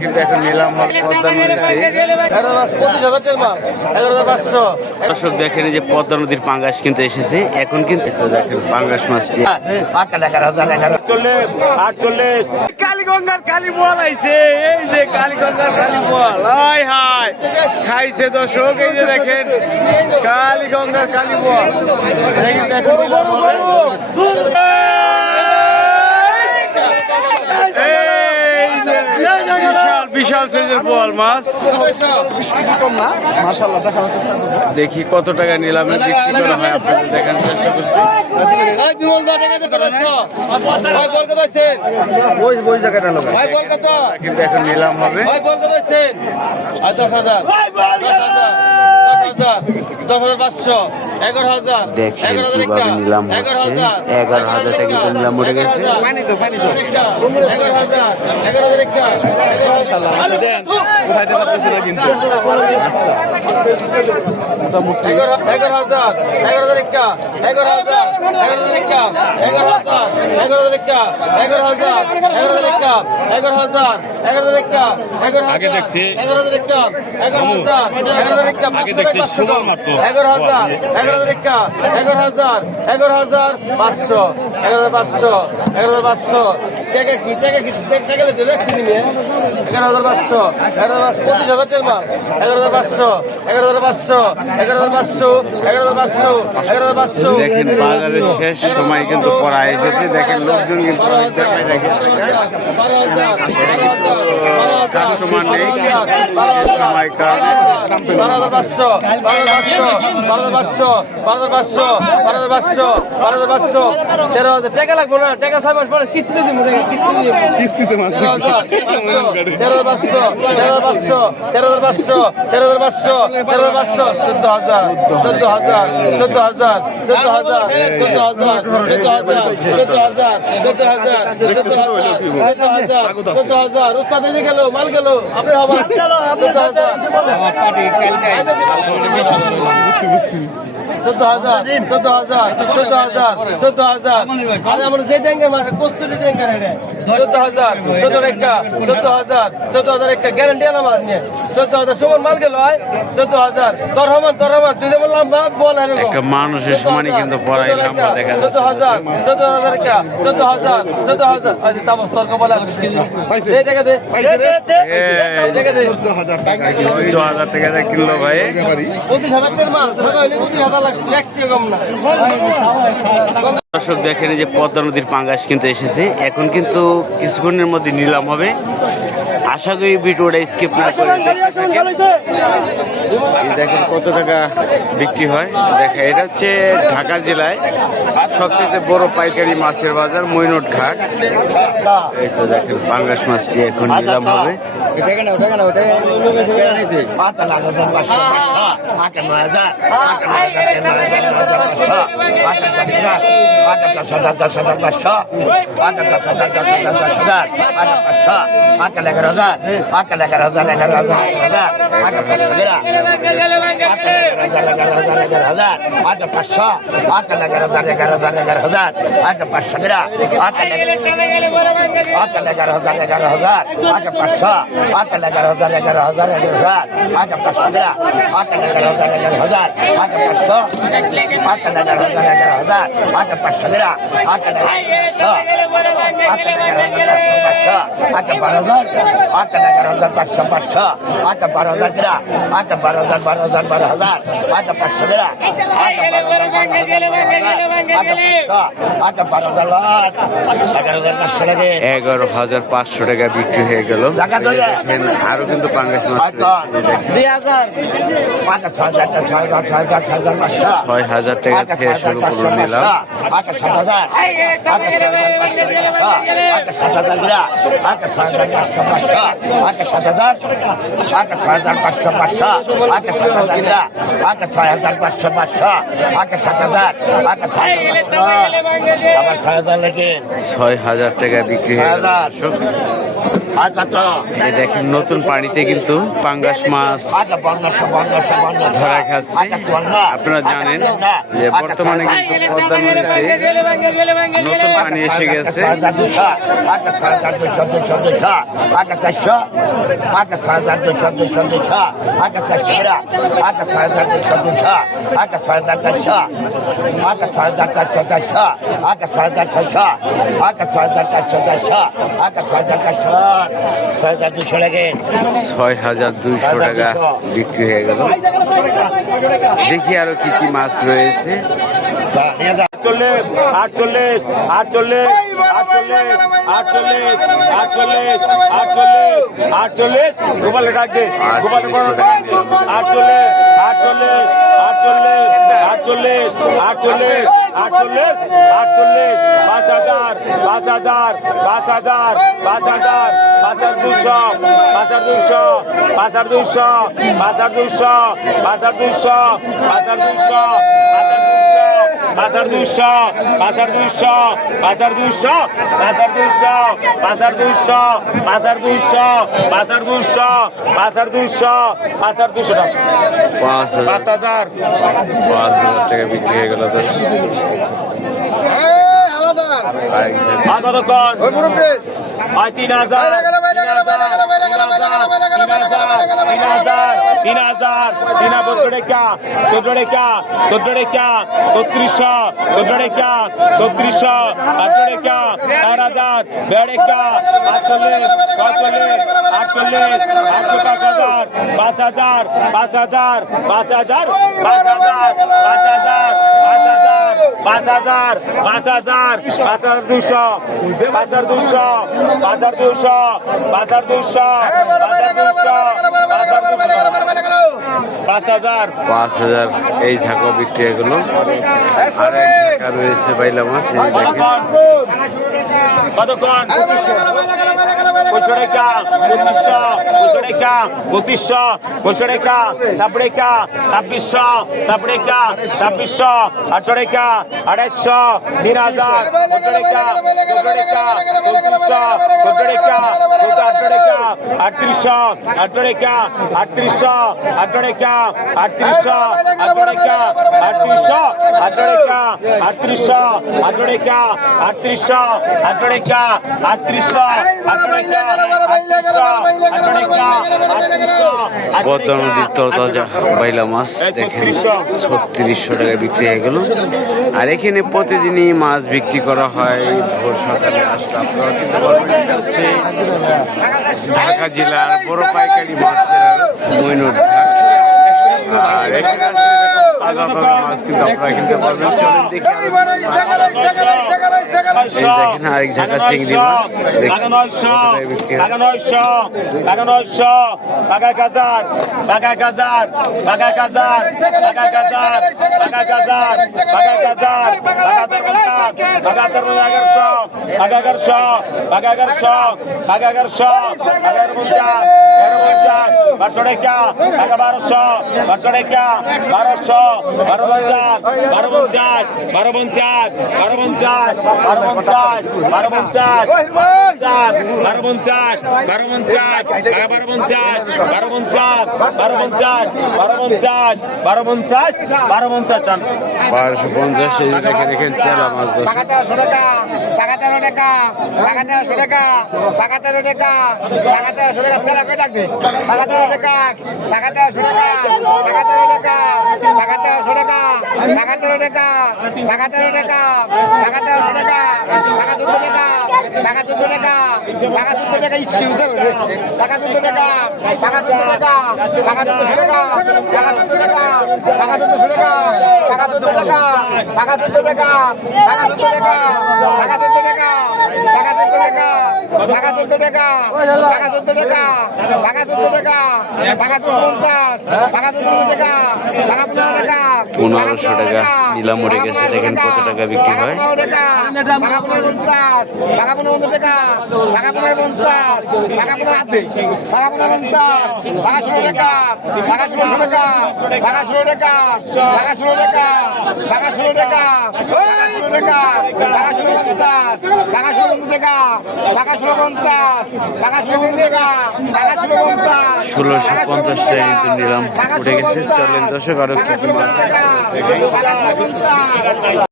কিন্তু এখন নিলাম দর্শক দেখেন যে পদ্মা নদীর পাঙ্গাস কিন্তু এসেছে এখন কিন্তু দেখেন পাঙ্গাস মাছটি কালীগঙ্গার কালী বল আইছে এই যে কালীগঙ্গার কালী বল হায় হায় খাইছে দর্শক এই যে দেখেন কালীগঙ্গার কালী বল বিশাল সাইজের বল মাছ দেখি কত টাকা নিলামে বিক্রি করা হয় আপনাদের দেখানোর চেষ্টা করছি কিন্তু এখন নিলাম হবে 10,500 11,000 দেখেন কিভাবে নিলাম হচ্ছে 11,000 টাকা কিন্তু নিলাম উঠে গেছে আগে দেখছি 11,500 11,500 টাকা কি টাকা কি টাকা লেগে দেখছি নিয়ে 11,500 25,000 মাল 11,500 দেখেন বাজারের শেষ সময় কিন্তু পড়া এসেছে দেখেন লোকজন কিন্তু কাস্টমার নেই সময় কারণে 13,000 টাকা লাগবো না টাকা 6 মাস পরে কিস্তিতে দিব কিস্তিতে মাস 13,500 উস্তাদ গেল মাল গেল আপনি হবা 14,000 আরে আমরা যে ট্যাঙ্কের মাঠে কস্তুরি ট্যাঙ্কার এটা 14,000 একটা গ্যারান্টি আনা মাছ নিয়ে 14,000 সমান মাল গেল 14,000 তোর হমান তুই যেমন লম্বা বল একটা মানুষের সমানই কিন্তু পড়াই লম্বা দেখা যাচ্ছে 14,000 একটা 14,000 আজ তাবস তোর কপালে দে টাকা দে 14,000 টাকা কিনলো ভাই 25,000 টাকার মাল 25,000 লাখ কম না দর্শক দেখেন যে পদ্মা নদীর পাঙ্গাস কিন্তু এসেছে এখন কিন্তু কিছুক্ষণের মধ্যে নিলাম হবে আশা করি ভিডিওটা স্কিপ না করে দেখেন কত টাকা বিক্রি হয় দেখেন এটা হচ্ছে ঢাকা জেলায় সবচেয়ে বড় পাইকারি মাছের বাজার মৈনট ঘাট এই তো দেখেন পাঙ্গাস মাছটি এখন নিলাম হবে এগারো 11,500 টাকা বিক্রি হয়ে গেল আরো কিন্তু পাঙ্গাস মাছ 6,000 টাকা থেকে শুরু করে নিলাম 6,000 টাকা বিক্রি হয়ে গেল এই দেখেন নতুন পানিতে কিন্তু পাঙ্গাস মাছ ধরা খাচ্ছে। আপনারা জানেন যে বর্তমানে কিন্তু পদ্মা নদীতে নতুন পানি এসে গেছে। $6,200 বিক্রি হয়ে গেল। দেখি আরো কি কি মাছ রয়েছে। 48 48 48 48 48 48 গোপাল ডাক দে গোপাল 48 48 48 48 48 48 5000 5000 5000 5000 5200 5200 5200 5200 5200 5200 5200 5200 5200 5200 5200 5200 5200 5200 5200 5000 টাকা বিক্রি হয়ে গেল। কতক্ষণ 3000 5,000 এই ঝাঁকা বিক্রি হয়ে গেল। আর এক ঝাঁকা রয়েছে বাইলা মাছ। এই দেখেন কতক্ষণ 2500 টাকা 2500 2500 2500 টাকা 26 টাকা 2600 800 টাকা 2800 3000 800 টাকা 3800 পদ্মা নদীর তরতাজা বাইলা মাছ দেখেন 3600 টাকায় বিক্রি হয়ে গেল। আর এখানে প্রতিদিনই মাছ বিক্রি করা হয়। ভোর সকালে আসলে আপনারা কিন্তু বলবেন এটা হচ্ছে ঢাকা জেলার বড় পাইকারি মাছের মইনুট ঘাট। আর এখানে তাজা তাজা মাছ কিন্তু আপনারা কিনতে পারবেন। চলুন দেখি এই দেখেন আরেক ঝাঁকা চিংড়ি মাছ বিক্রি হয়। 1250 এই দেখে দেখেন চেলা মাছ বসে। 13 টাকা 13 টাকা 13 টাকা 13 টাকা 13 টাকা চেলা কই ডাক দে 13 টাকা 13 টাকা 13 টাকা 13 টাকা 13 টাকা 13 টাকা 13 টাকা 14 টাকা 14 টাকা 14 টাকা ইস্যু টাকা 14 টাকা 14 টাকা 14 টাকা 14 টাকা 14 টাকা 14 টাকা 14 টাকা 14 টাকা 14 টাকা 14 টাকা 14 টাকা 14 টাকা 14 টাকা 1500 টাকা নিলাম মরে গেছে। দেখেন কত টাকা বিক্রি হয়। 1500 টাকা টাকা, টাকা 1650, টাকা 16 টাকা, টাকা 1650, টাকা 16 টাকা, টাকা 1650, 1650 টাকা কিন্তু নিলাম উঠে গেছে। চলেন দর্শক আরো কিছু মাছ টাকা 1650